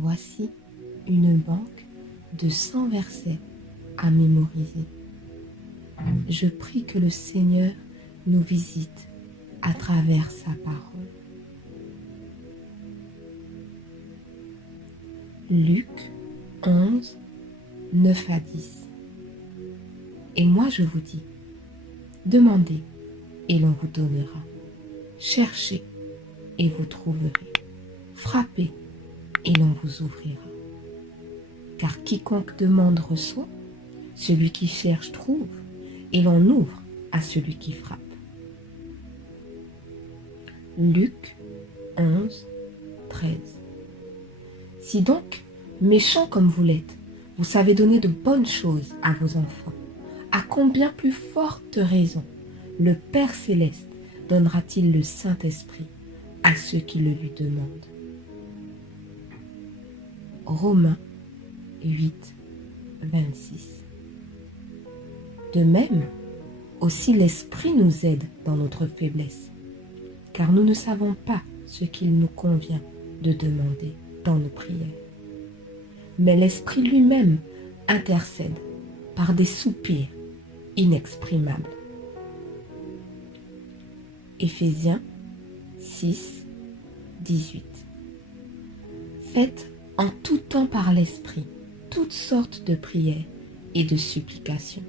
Voici une banque de 100 versets à mémoriser. Je prie que le Seigneur nous visite à travers sa parole. Luc 11, 9 à 10. Et moi je vous dis, demandez et l'on vous donnera. Cherchez et vous trouverez. Frappez et l'on vous ouvrira. Car quiconque demande reçoit, celui qui cherche trouve, et l'on ouvre à celui qui frappe. Luc 11, 13. Si donc, méchants comme vous l'êtes, vous savez donner de bonnes choses à vos enfants, à combien plus forte raison le Père Céleste donnera-t-il le Saint-Esprit à ceux qui le lui demandent. Romains 8, 26. De même, aussi l'Esprit nous aide dans notre faiblesse, car nous ne savons pas ce qu'il nous convient de demander dans nos prières. Mais l'Esprit lui-même intercède par des soupirs inexprimables. Éphésiens 6, 18. Faites en tout temps par l'Esprit toutes sortes de prières et de supplications.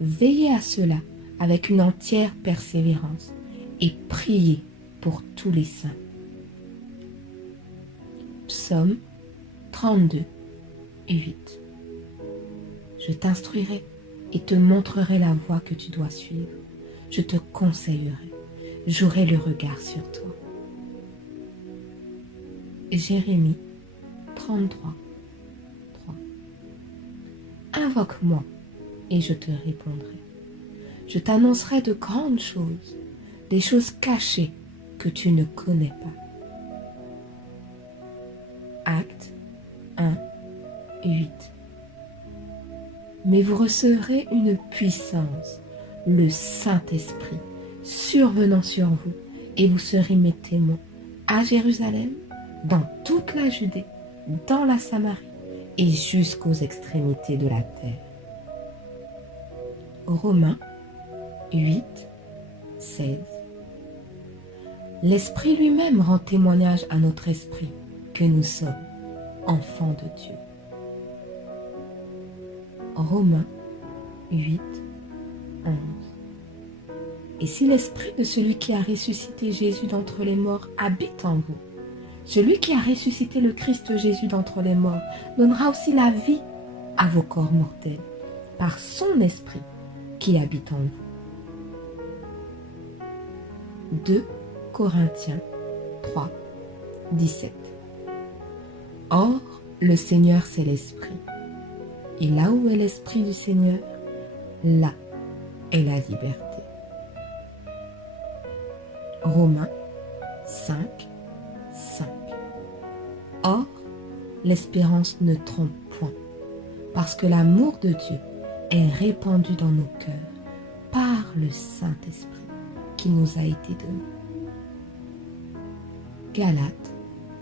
Veillez à cela avec une entière persévérance et priez pour tous les saints. Psaume 32, 8. Je t'instruirai et te montrerai la voie que tu dois suivre. Je te conseillerai. J'aurai le regard sur toi. Jérémie 33, 3. Invoque-moi et je te répondrai. Je t'annoncerai de grandes choses, des choses cachées que tu ne connais pas. Actes 1, 8. Mais vous recevrez une puissance, le Saint-Esprit, survenant sur vous, et vous serez mes témoins à Jérusalem, dans toute la Judée, dans la Samarie et jusqu'aux extrémités de la terre. Romains 8, 16. L'Esprit lui-même rend témoignage à notre esprit que nous sommes enfants de Dieu. Romains 8, 11. Et si l'Esprit de celui qui a ressuscité Jésus d'entre les morts habite en vous, celui qui a ressuscité le Christ Jésus d'entre les morts donnera aussi la vie à vos corps mortels par son Esprit qui habite en vous. 2 Corinthiens 3, 17. Or, le Seigneur c'est l'Esprit. Et là où est l'Esprit du Seigneur, là est la liberté. Romains 5, 5. Or, l'espérance ne trompe point, parce que l'amour de Dieu est répandu dans nos cœurs par le Saint-Esprit qui nous a été donné. Galates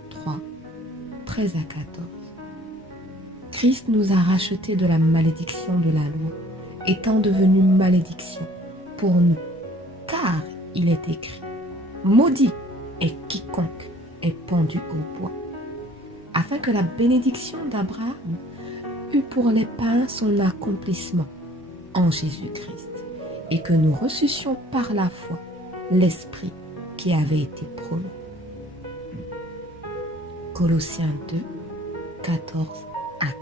3, 13 à 14. Christ nous a rachetés de la malédiction de la loi, étant devenu malédiction pour nous, car il est écrit, maudit est quiconque est pendu au bois, afin que la bénédiction d'Abraham eût pour les païens son accomplissement en Jésus-Christ, et que nous reçussions par la foi l'Esprit qui avait été promis. Colossiens 2, 14 à 15.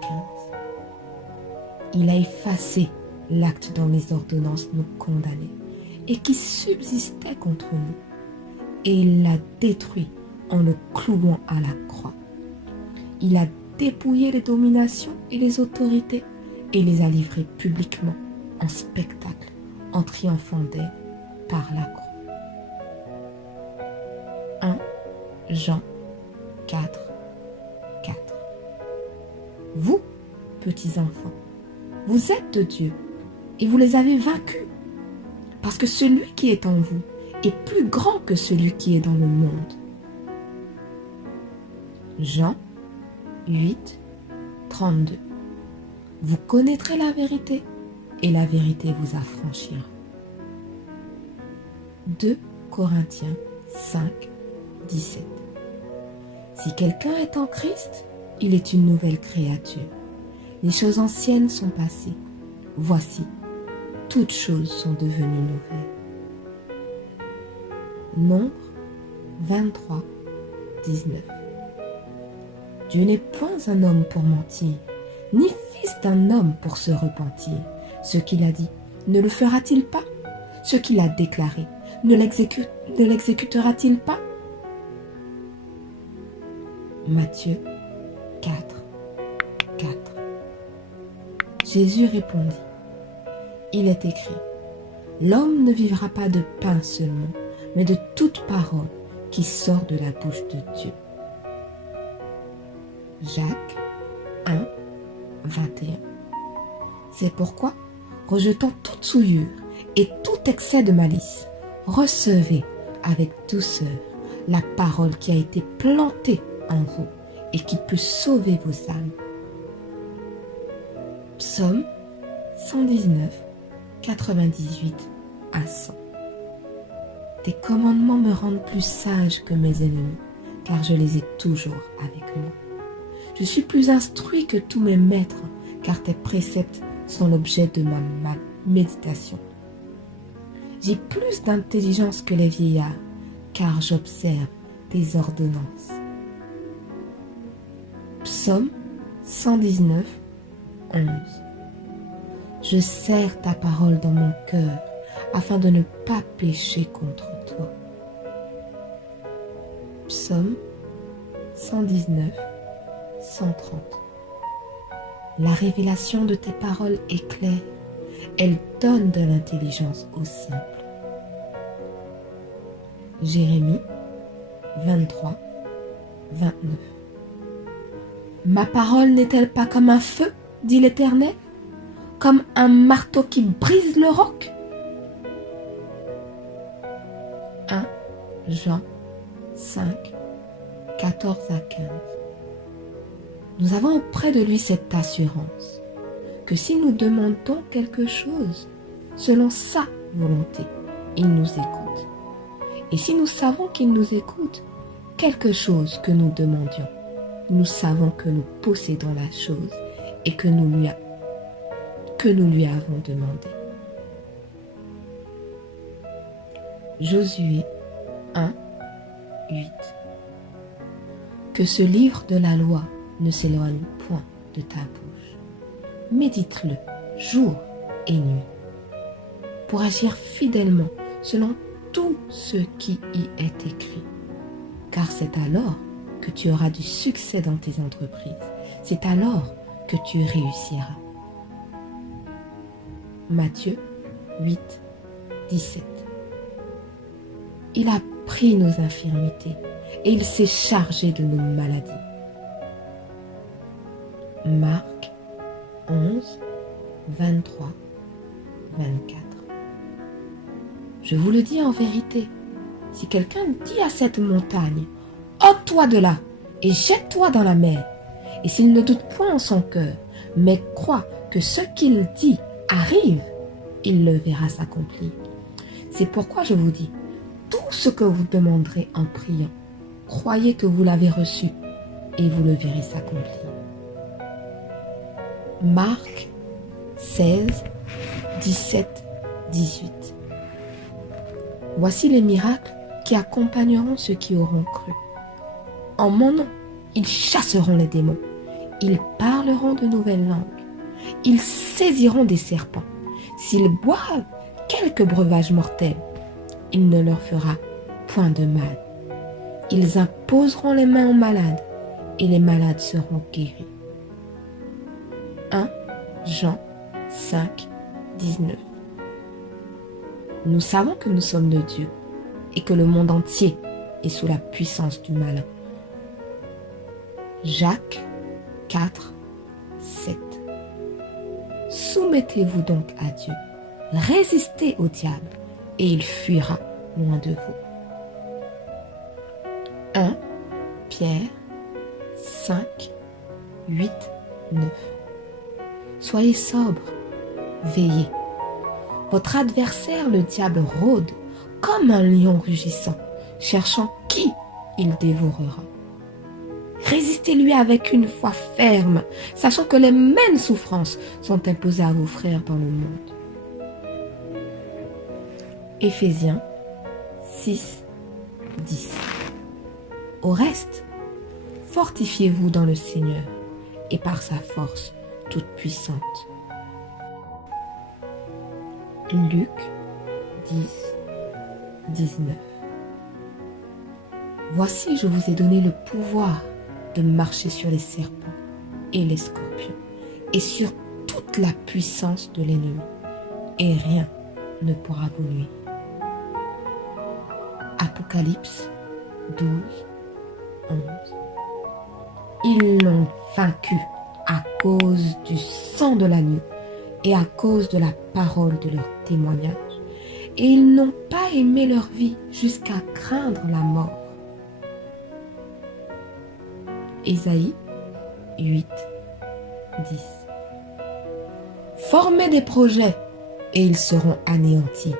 Il a effacé l'acte dont les ordonnances nous condamnaient et qui subsistait contre nous, et il l'a détruit en le clouant à la croix. Il a dépouillé les dominations et les autorités et les a livrées publiquement en spectacle en triomphant d'elle par la croix. 1 Jean 4, 4. Vous, petits enfants, vous êtes de Dieu et vous les avez vaincus, parce que celui qui est en vous est plus grand que celui qui est dans le monde. Jean 8, 32. Vous connaîtrez la vérité et la vérité vous affranchira. 2 Corinthiens 5, 17. Si quelqu'un est en Christ, il est une nouvelle créature. Les choses anciennes sont passées. Voici, toutes choses sont devenues nouvelles. Nombre 23, 19. Dieu n'est point un homme pour mentir, ni fils d'un homme pour se repentir. Ce qu'il a dit, ne le fera-t-il pas? Ce qu'il a déclaré, ne l'exécutera-t-il pas? Matthieu 4, 4. Jésus répondit, il est écrit, l'homme ne vivra pas de pain seulement, mais de toute parole qui sort de la bouche de Dieu. Jacques 1, 21. C'est pourquoi, rejetant toute souillure et tout excès de malice, recevez avec douceur la parole qui a été plantée en vous et qui peut sauver vos âmes. Psaume 119, 98 à 100. Tes commandements me rendent plus sage que mes ennemis, car je les ai toujours avec moi. Je suis plus instruit que tous mes maîtres, car tes préceptes sont l'objet de ma méditation. J'ai plus d'intelligence que les vieillards, car j'observe tes ordonnances. Psaume 119, 11. Je serre ta parole dans mon cœur, afin de ne pas pécher contre toi. Psaume 119, 130. La révélation de tes paroles est claire, elle donne de l'intelligence aux simples. Jérémie 23, 29. Ma parole n'est-elle pas comme un feu, dit l'Éternel, comme un marteau qui brise le roc? 1 Jean 5, 14 à 15. Nous avons auprès de lui cette assurance, que si nous demandons quelque chose selon sa volonté, il nous écoute. Et si nous savons qu'il nous écoute, quelque chose que nous demandions, nous savons que nous possédons la chose et que nous lui avons demandé. Josué 1, 8. Que ce livre de la loi ne s'éloigne point de ta bouche. Médite-le jour et nuit, pour agir fidèlement selon tout ce qui y est écrit. Car c'est alors que tu auras du succès dans tes entreprises. C'est alors que tu réussiras. Matthieu 8, 17. Il a pris nos infirmités et il s'est chargé de nos maladies. Marc 11, 23, 24. Je vous le dis en vérité, si quelqu'un dit à cette montagne, ôte-toi de là et jette-toi dans la mer, et s'il ne doute point en son cœur, mais croit que ce qu'il dit arrive, il le verra s'accomplir. C'est pourquoi je vous dis, tout ce que vous demanderez en priant, croyez que vous l'avez reçu et vous le verrez s'accomplir. Marc 16, 17, 18. Voici les miracles qui accompagneront ceux qui auront cru. En mon nom, ils chasseront les démons, ils parleront de nouvelles langues, ils saisiront des serpents. S'ils boivent quelque breuvage mortel, il ne leur fera point de mal. Ils imposeront les mains aux malades et les malades seront guéris. 1 Jean 5, 19. Nous savons que nous sommes de Dieu et que le monde entier est sous la puissance du malin. Jacques 4, 7. Soumettez-vous donc à Dieu, résistez au diable et il fuira loin de vous. 1 Pierre 5, 8, 9. Soyez sobres, veillez. Votre adversaire, le diable, rôde comme un lion rugissant, cherchant qui il dévorera. Résistez-lui avec une foi ferme, sachant que les mêmes souffrances sont imposées à vos frères dans le monde. Éphésiens 6, 10. Au reste, fortifiez-vous dans le Seigneur et par sa force toute puissante. Luc 10, 19. Voici, je vous ai donné le pouvoir de marcher sur les serpents et les scorpions et sur toute la puissance de l'ennemi, et rien ne pourra vous nuire. Apocalypse 12, 11. Ils l'ont vaincu à cause du sang de l'agneau et à cause de la parole de leur témoignage, et ils n'ont pas aimé leur vie jusqu'à craindre la mort. Ésaïe 8, 10. Formez des projets et ils seront anéantis.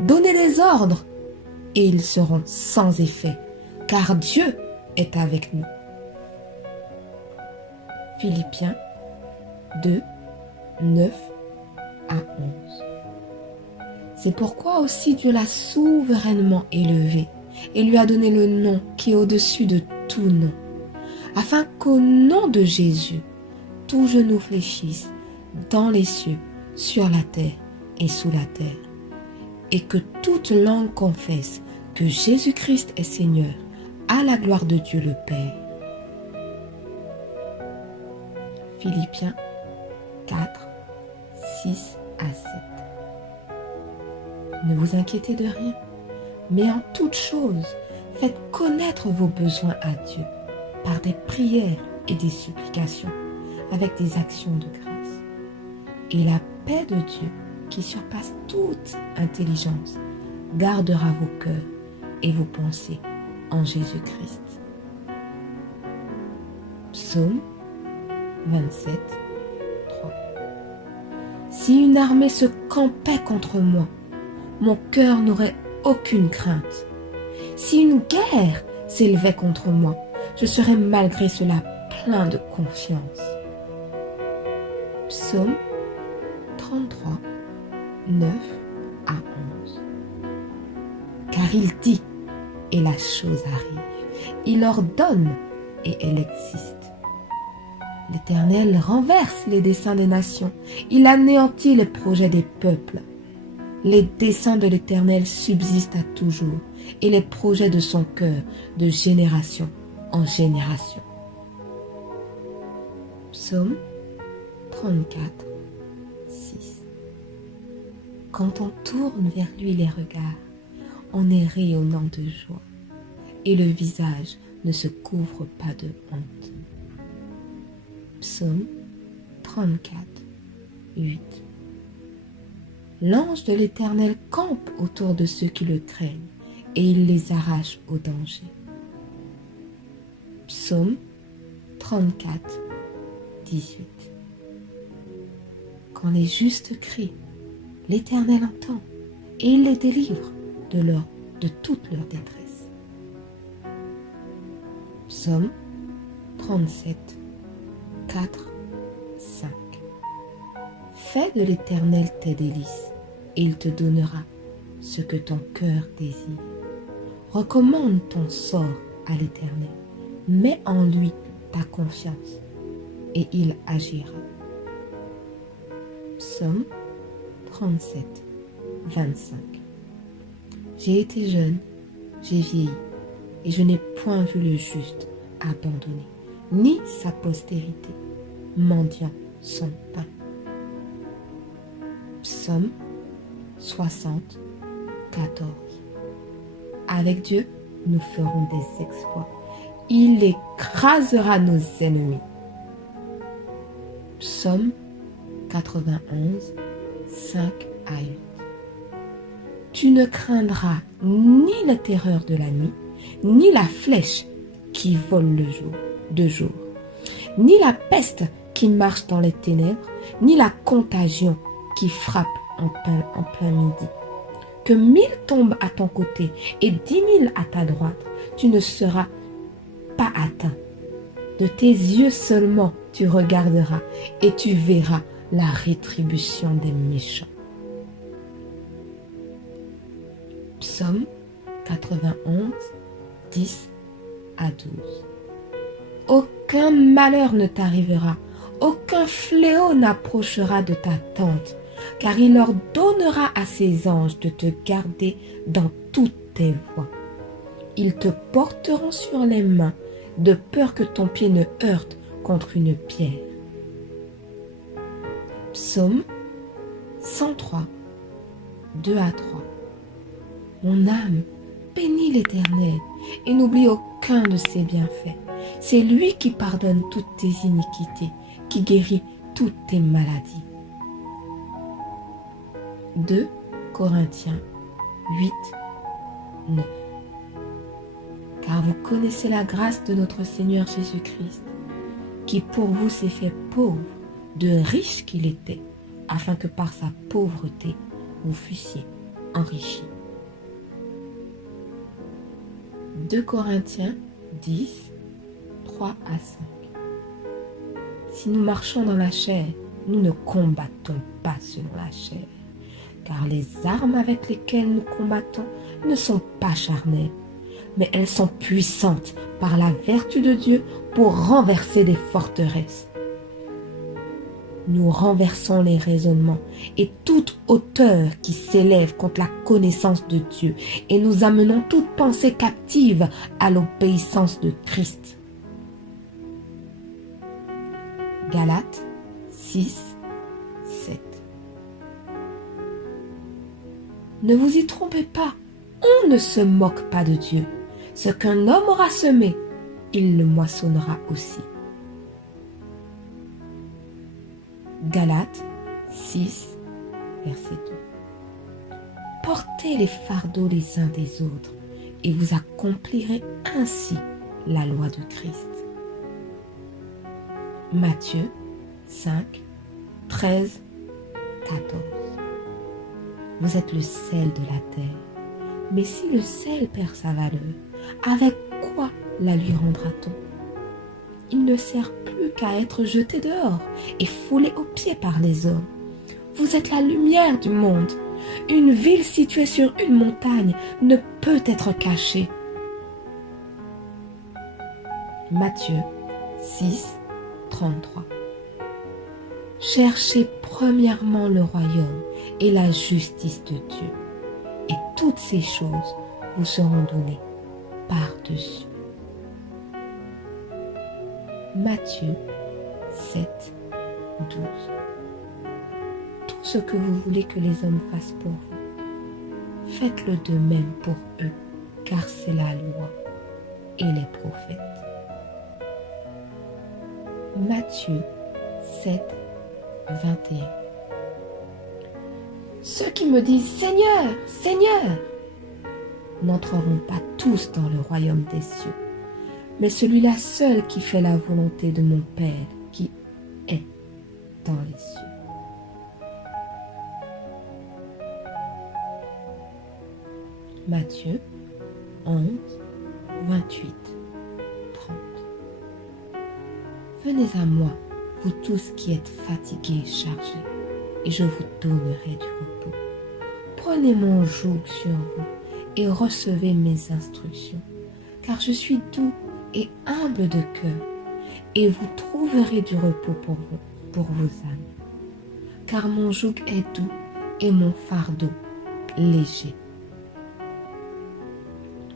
Donnez des ordres et ils seront sans effet, car Dieu est avec nous. Philippiens 2, 9 à 11. C'est pourquoi aussi Dieu l'a souverainement élevé et lui a donné le nom qui est au-dessus de tout nom, afin qu'au nom de Jésus, tout genou fléchisse dans les cieux, sur la terre et sous la terre, et que toute langue confesse que Jésus-Christ est Seigneur, à la gloire de Dieu le Père. Philippiens 4, 6 à 7. Ne vous inquiétez de rien, mais en toute chose, faites connaître vos besoins à Dieu par des prières et des supplications, avec des actions de grâce. Et la paix de Dieu, qui surpasse toute intelligence, gardera vos cœurs et vos pensées en Jésus-Christ. Psaume 27, 3. Si une armée se campait contre moi, mon cœur n'aurait aucune crainte. Si une guerre s'élevait contre moi, je serais malgré cela plein de confiance. Psaume 33, 9 à 11. Car il dit, et la chose arrive. Il ordonne, et elle existe. L'Éternel renverse les desseins des nations. Il anéantit les projets des peuples. Les desseins de l'Éternel subsistent à toujours, et les projets de son cœur de génération en génération. Psaume 34, 6. Quand on tourne vers lui les regards, on est rayonnant de joie, et le visage ne se couvre pas de honte. Psaume 34, 8. L'ange de l'Éternel campe autour de ceux qui le craignent, et il les arrache au danger. Psaume 34, 18. Quand les justes crient, l'Éternel entend, et il les délivre de toute leur détresse. Psaume 37, 4, 5. Fais de l'Éternel tes délices, et il te donnera ce que ton cœur désire. Recommande ton sort à l'Éternel, mets en lui ta confiance, et il agira. Psaume 37, 25. J'ai été jeune, j'ai vieilli, et je n'ai point vu le juste abandonné, ni sa postérité, mendiant son pain. Psaume 60, 14. Avec Dieu, nous ferons des exploits. Il écrasera nos ennemis. Psaume 91, 5 à 8. Tu ne craindras ni la terreur de la nuit, ni la flèche qui vole de jour, ni la peste qui marche dans les ténèbres, ni la contagion qui frappe en plein midi. Que 1000 tombent à ton côté et 10 000 à ta droite, tu ne seras pas atteint. De tes yeux seulement tu regarderas et tu verras la rétribution des méchants. Psaume 91, 10 à 12. Aucun malheur ne t'arrivera, aucun fléau n'approchera de ta tente, car il ordonnera à ses anges de te garder dans toutes tes voies. Ils te porteront sur les mains, de peur que ton pied ne heurte contre une pierre. Psaume 103, 2 à 3. Mon âme, bénis l'Éternel et n'oublie aucun de ses bienfaits. C'est lui qui pardonne toutes tes iniquités, qui guérit toutes tes maladies. 2 Corinthiens 8, 9. Car vous connaissez la grâce de notre Seigneur Jésus-Christ, qui pour vous s'est fait pauvre, de riche qu'il était, afin que par sa pauvreté vous fussiez enrichis. 2 Corinthiens 10, 3 à 5. Si nous marchons dans la chair, nous ne combattons pas selon la chair, car les armes avec lesquelles nous combattons ne sont pas charnelles, mais elles sont puissantes par la vertu de Dieu pour renverser des forteresses. Nous renversons les raisonnements et toute hauteur qui s'élève contre la connaissance de Dieu et nous amenons toute pensée captive à l'obéissance de Christ. Galates 6, 7. Ne vous y trompez pas, on ne se moque pas de Dieu. Ce qu'un homme aura semé, il le moissonnera aussi. Galates 6, verset 2. Portez les fardeaux les uns des autres et vous accomplirez ainsi la loi de Christ. Matthieu 5, 13, 14. Vous êtes le sel de la terre, mais si le sel perd sa valeur, avec quoi la lui rendra-t-on? Il ne sert plus qu'à être jeté dehors et foulé aux pieds par les hommes. Vous êtes la lumière du monde. Une ville située sur une montagne ne peut être cachée. Matthieu 6, 33. Cherchez premièrement le royaume et la justice de Dieu, et toutes ces choses vous seront données par-dessus. Matthieu 7, 12. Tout ce que vous voulez que les hommes fassent pour vous, faites-le de même pour eux, car c'est la loi et les prophètes. Matthieu 7, 21. Ceux qui me disent « Seigneur, Seigneur » n'entreront pas tous dans le royaume des cieux, mais celui-là seul qui fait la volonté de mon Père qui est dans les cieux. Matthieu 11, 28, 30. Venez à moi, vous tous qui êtes fatigués et chargés, et je vous donnerai du repos. Prenez mon joug sur vous et recevez mes instructions, car je suis doux et humble de cœur, et vous trouverez du repos pour vos âmes. Car mon joug est doux et mon fardeau léger.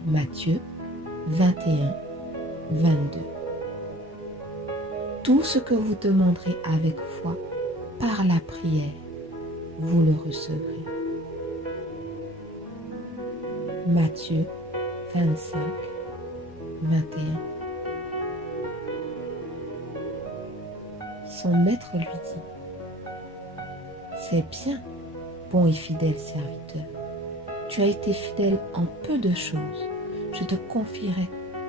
Matthieu 21, 22. Tout ce que vous demanderez avec foi, par la prière, vous le recevrez. Matthieu 25, 21. Son maître lui dit : C'est bien, bon et fidèle serviteur. Tu as été fidèle en peu de choses, je te confierai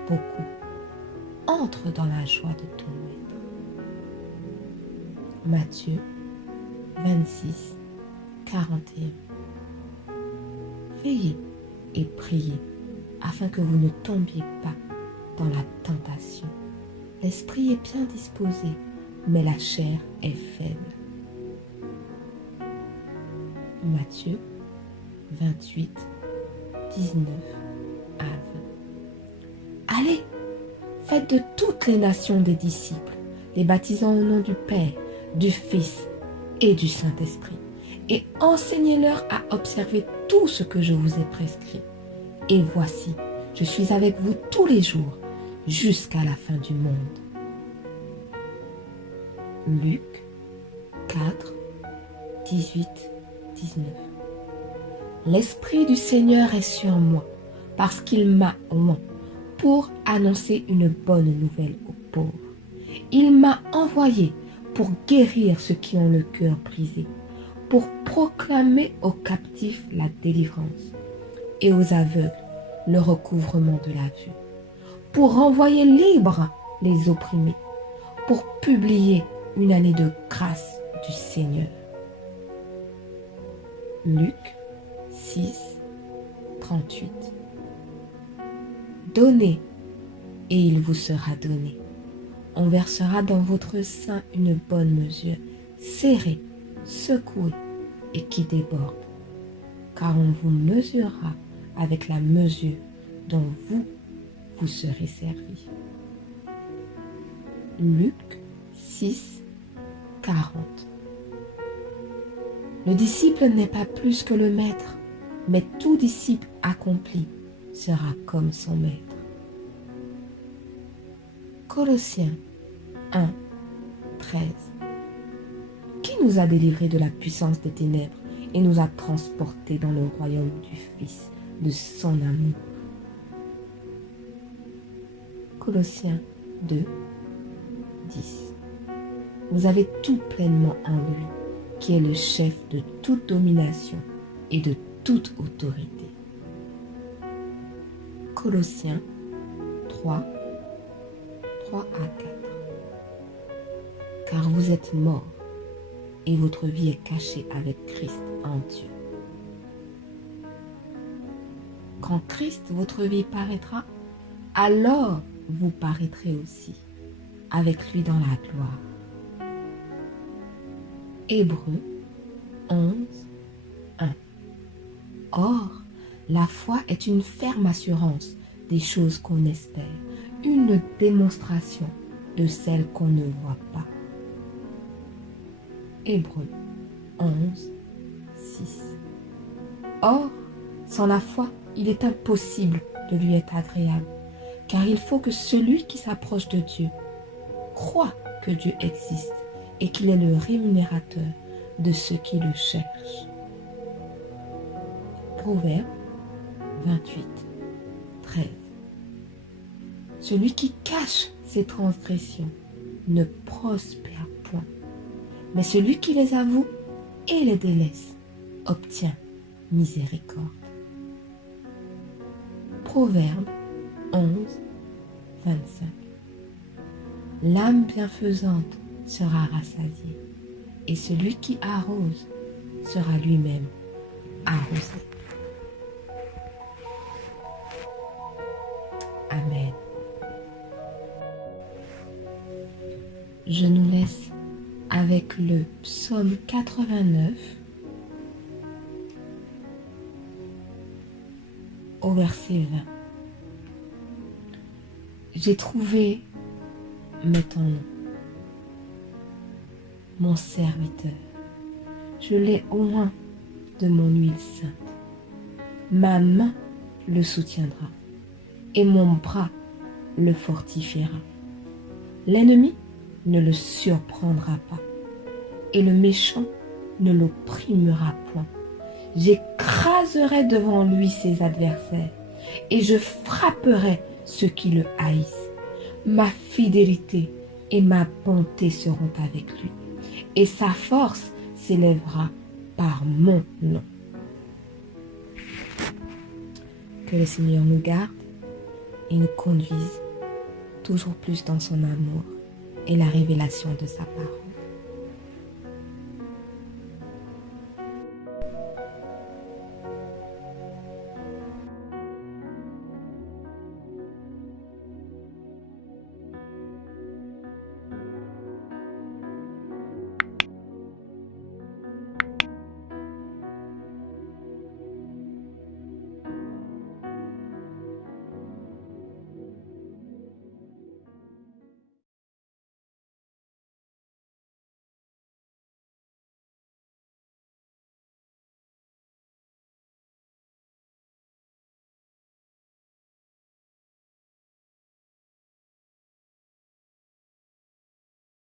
beaucoup. Entre dans la joie de ton maître. Matthieu 26, 41. Veillez et priez afin que vous ne tombiez pas dans la tentation. L'esprit est bien disposé, mais la chair est faible. Matthieu 28, 19 à 20. Allez, faites de toutes les nations des disciples, les baptisant au nom du Père, du Fils et du Saint-Esprit, et enseignez-leur à observer tout ce que je vous ai prescrit. Et voici, je suis avec vous tous les jours, jusqu'à la fin du monde. Luc 4, 18, 19. L'Esprit du Seigneur est sur moi, parce qu'il m'a oint pour annoncer une bonne nouvelle aux pauvres. Il m'a envoyé pour guérir ceux qui ont le cœur brisé, pour proclamer aux captifs la délivrance et aux aveugles le recouvrement de la vue, pour renvoyer libres les opprimés, pour publier une année de grâce du Seigneur. Luc 6, 38. Donnez, et il vous sera donné. On versera dans votre sein une bonne mesure, serrée, secouée et qui déborde, car on vous mesurera avec la mesure dont vous serez servi. Luc 6, 40. Le disciple n'est pas plus que le maître, mais tout disciple accompli sera comme son maître. Colossiens 1, 13. Qui nous a délivrés de la puissance des ténèbres et nous a transportés dans le royaume du Fils de son amour. Colossiens 2, 10. Vous avez tout pleinement en lui, qui est le chef de toute domination et de toute autorité. Colossiens 3, 3 à 4. Car vous êtes morts et votre vie est cachée avec Christ en Dieu. Quand Christ, votre vie, paraîtra, alors vous paraîtrez aussi avec lui dans la gloire. Hébreux 11, 1. Or, la foi est une ferme assurance des choses qu'on espère, une démonstration de celles qu'on ne voit pas. Hébreux 11, 6. Or, sans la foi, il est impossible de lui être agréable, car il faut que celui qui s'approche de Dieu croit que Dieu existe et qu'il est le rémunérateur de ceux qui le cherchent. Proverbe 28, 13. Celui qui cache ses transgressions ne prospère point, mais celui qui les avoue et les délaisse obtient miséricorde. Proverbe 11, 25. L'âme bienfaisante sera rassasiée, et celui qui arrose sera lui-même arrosé. Amen. Je nous laisse avec le psaume 89 au verset 20. J'ai trouvé maintenant mon serviteur. Je l'ai oint de mon huile sainte. Ma main le soutiendra et mon bras le fortifiera. L'ennemi ne le surprendra pas et le méchant ne l'opprimera point. J'écraserai devant lui ses adversaires et je frapperai ceux qui le haïssent. Ma fidélité et ma bonté seront avec lui et sa force s'élèvera par mon nom. Que le Seigneur nous garde et nous conduise toujours plus dans son amour et la révélation de sa parole.